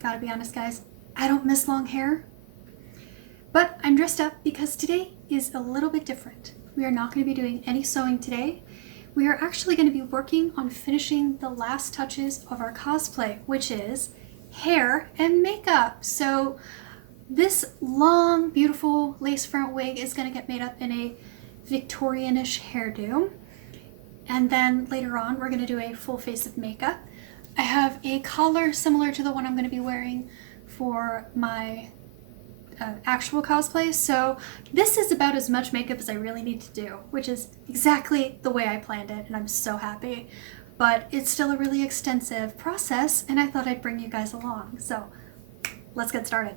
Gotta be honest, guys, I don't miss long hair. But I'm dressed up because today is a little bit different. We are not going to be doing any sewing today. We are actually going to be working on finishing the last touches of our cosplay, which is hair and makeup. So this long, beautiful lace front wig is going to get made up in a Victorian-ish hairdo. And then later on, we're going to do a full face of makeup. I have a collar similar to the one I'm going to be wearing for my actual cosplay, so this is about as much makeup as I really need to do, which is exactly the way I planned it, and I'm so happy. But it's still a really extensive process, and I thought I'd bring you guys along. So let's get started.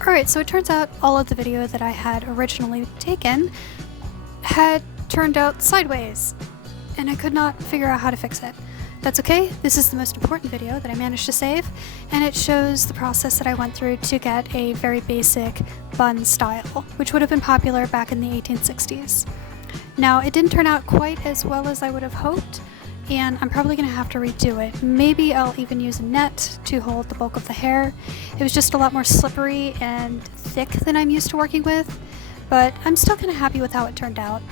Alright, so it turns out all of the video that I had originally taken had turned out sideways, and I could not figure out how to fix it. That's okay, this is the most important video that I managed to save, and it shows the process that I went through to get a very basic bun style, which would have been popular back in the 1860s. Now, it didn't turn out quite as well as I would have hoped, and I'm probably going to have to redo it. Maybe I'll even use a net to hold the bulk of the hair. It was just a lot more slippery and thick than I'm used to working with, but I'm still kind of happy with how it turned out.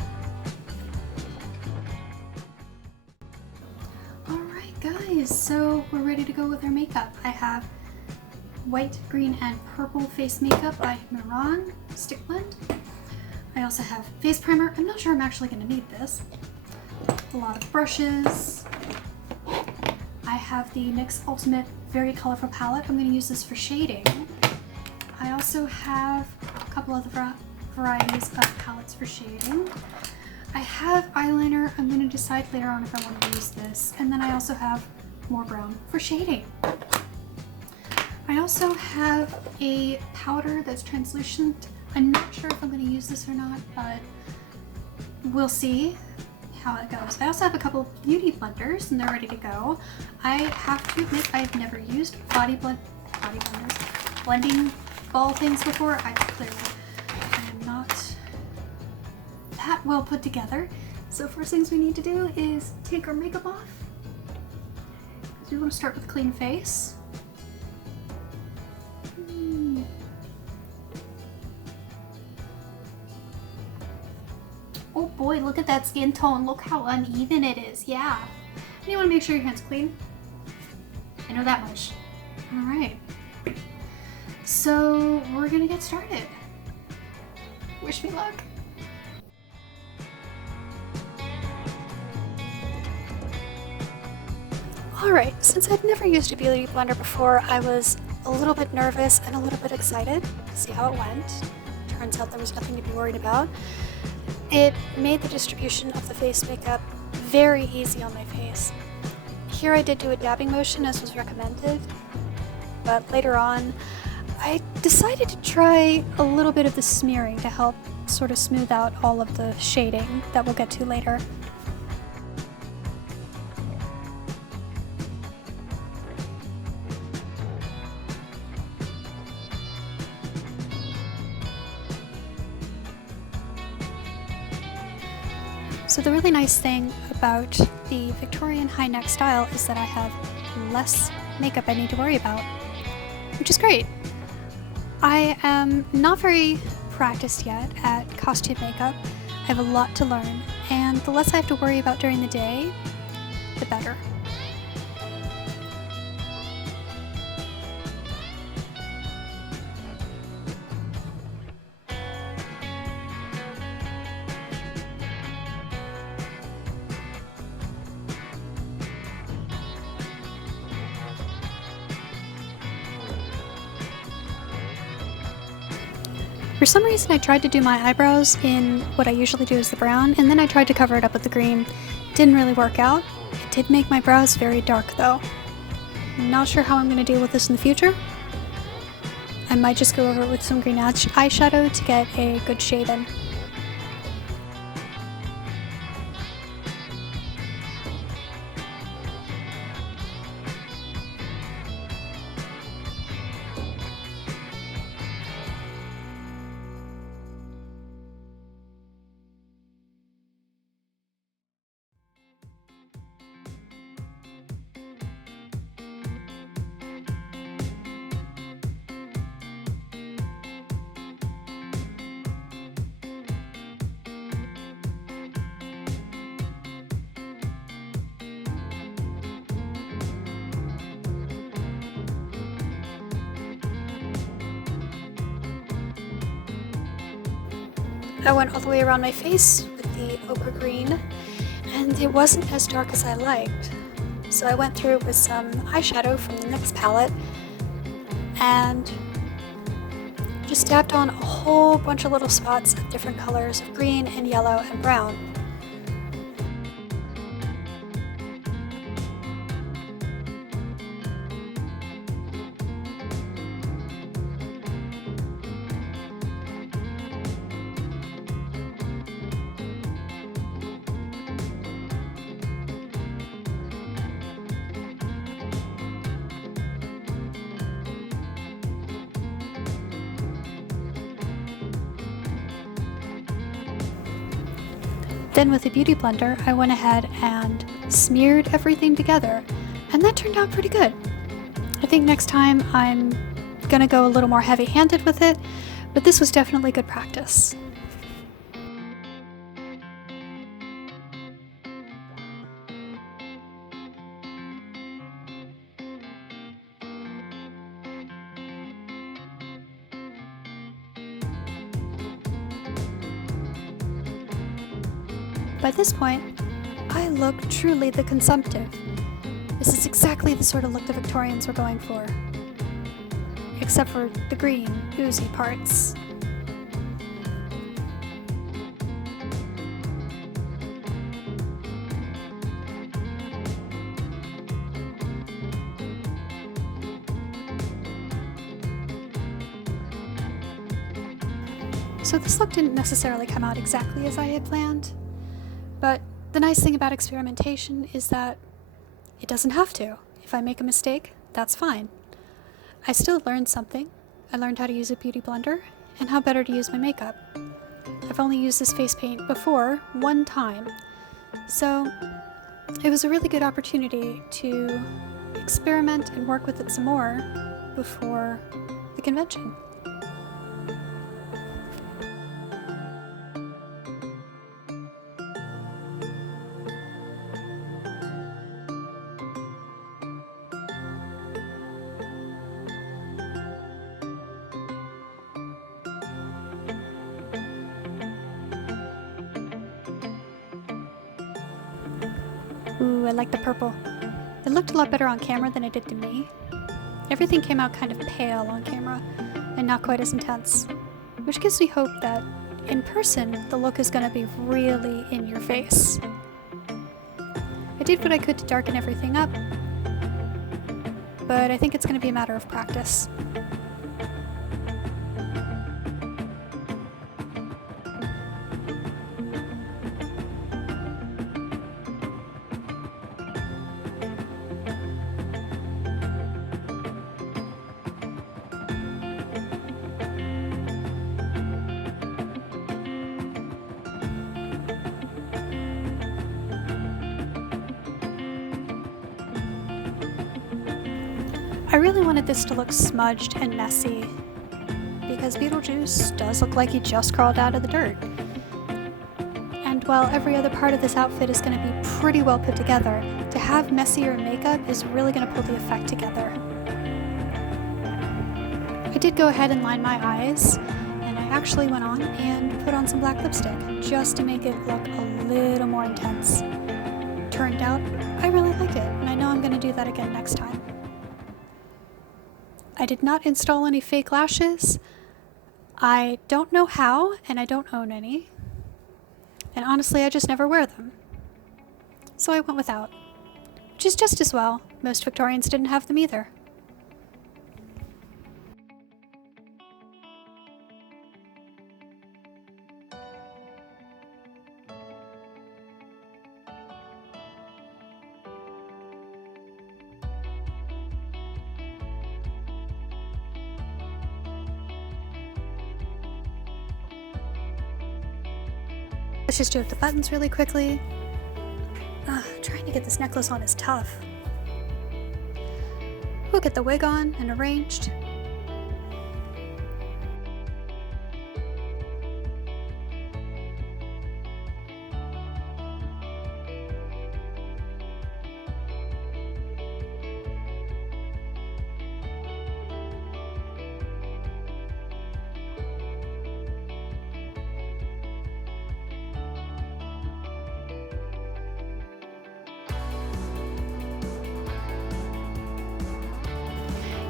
Guys, so we're ready to go with our makeup. I have white, green, and purple face makeup by Miran Stick Blend. I also have face primer. I'm not sure I'm actually going to need this. A lot of brushes. I have the NYX Ultimate Very Colorful palette. I'm going to use this for shading. I also have a couple other varieties of palettes for shading. I have eyeliner. I'm going to decide later on if I want to use this. And then I also have more brown for shading. I also have a powder that's translucent. I'm not sure if I'm going to use this or not, but we'll see how it goes. I also have a couple of beauty blenders and they're ready to go. I have to admit I've never used body blenders, blending ball things before. I am not that well put together. So first things we need to do is take our makeup off. We want to start with a clean face. Oh boy, look at that skin tone. Look how uneven it is. Yeah. And you want to make sure your hand's clean. I know that much. All right. So we're gonna get started. Wish me luck. Alright, since I'd never used a beauty blender before, I was a little bit nervous and a little bit excited to see how it went. Turns out there was nothing to be worried about. It made the distribution of the face makeup very easy on my face. Here I did do a dabbing motion as was recommended, but later on I decided to try a little bit of the smearing to help sort of smooth out all of the shading that we'll get to later. So the really nice thing about the Victorian high neck style is that I have less makeup I need to worry about, which is great. I am not very practiced yet at costume makeup. I have a lot to learn, and the less I have to worry about during the day, the better. For some reason I tried to do my eyebrows in what I usually do is the brown, and then I tried to cover it up with the green. Didn't really work out. It did make my brows very dark though. I'm not sure how I'm going to deal with this in the future. I might just go over it with some green eyeshadow to get a good shade in. I went all the way around my face with the ochre green, and it wasn't as dark as I liked. So I went through with some eyeshadow from the NYX palette and just dabbed on a whole bunch of little spots of different colors of green and yellow and brown. Then with a beauty blender, I went ahead and smeared everything together, and that turned out pretty good. I think next time I'm gonna go a little more heavy-handed with it, but this was definitely good practice. By this point, I look truly the consumptive. This is exactly the sort of look the Victorians were going for. Except for the green, oozy parts. So this look didn't necessarily come out exactly as I had planned. But the nice thing about experimentation is that it doesn't have to. If I make a mistake, that's fine. I still learned something. I learned how to use a beauty blender and how better to use my makeup. I've only used this face paint before one time, so it was a really good opportunity to experiment and work with it some more before the convention. Ooh, I like the purple. It looked a lot better on camera than it did to me. Everything came out kind of pale on camera and not quite as intense, which gives me hope that in person the look is going to be really in your face. I did what I could to darken everything up, but I think it's going to be a matter of practice. I really wanted this to look smudged and messy, because Beetlejuice does look like he just crawled out of the dirt. And while every other part of this outfit is going to be pretty well put together, to have messier makeup is really going to pull the effect together. I did go ahead and line my eyes, and I actually went on and put on some black lipstick, just to make it look a little more intense. Turned out, I really like it, and I know I'm going to do that again next time. I did not install any fake lashes. I don't know how, and I don't own any. And honestly, I just never wear them. So I went without, which is just as well. Most Victorians didn't have them either. Let's just do up the buttons really quickly. Trying to get this necklace on is tough. We'll get the wig on and arranged.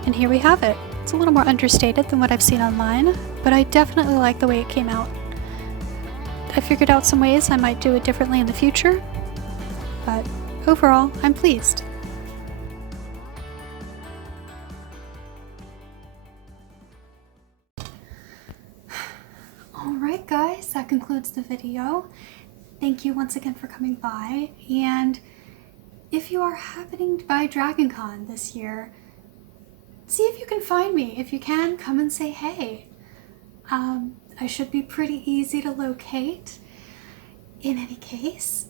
And here we have it. It's a little more understated than what I've seen online, but I definitely like the way it came out. I figured out some ways I might do it differently in the future, but overall, I'm pleased. Alright guys, that concludes the video. Thank you once again for coming by, and if you are happening by Dragon Con this year, see if you can find me. If you can, come and say hey. I should be pretty easy to locate. In any case,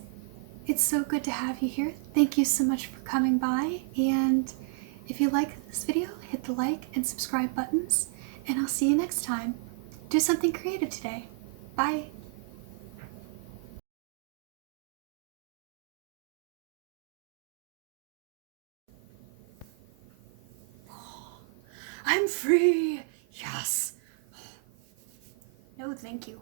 it's so good to have you here. Thank you so much for coming by, and if you like this video, hit the like and subscribe buttons, and I'll see you next time. Do something creative today. Bye. I'm free! Yes! No, thank you.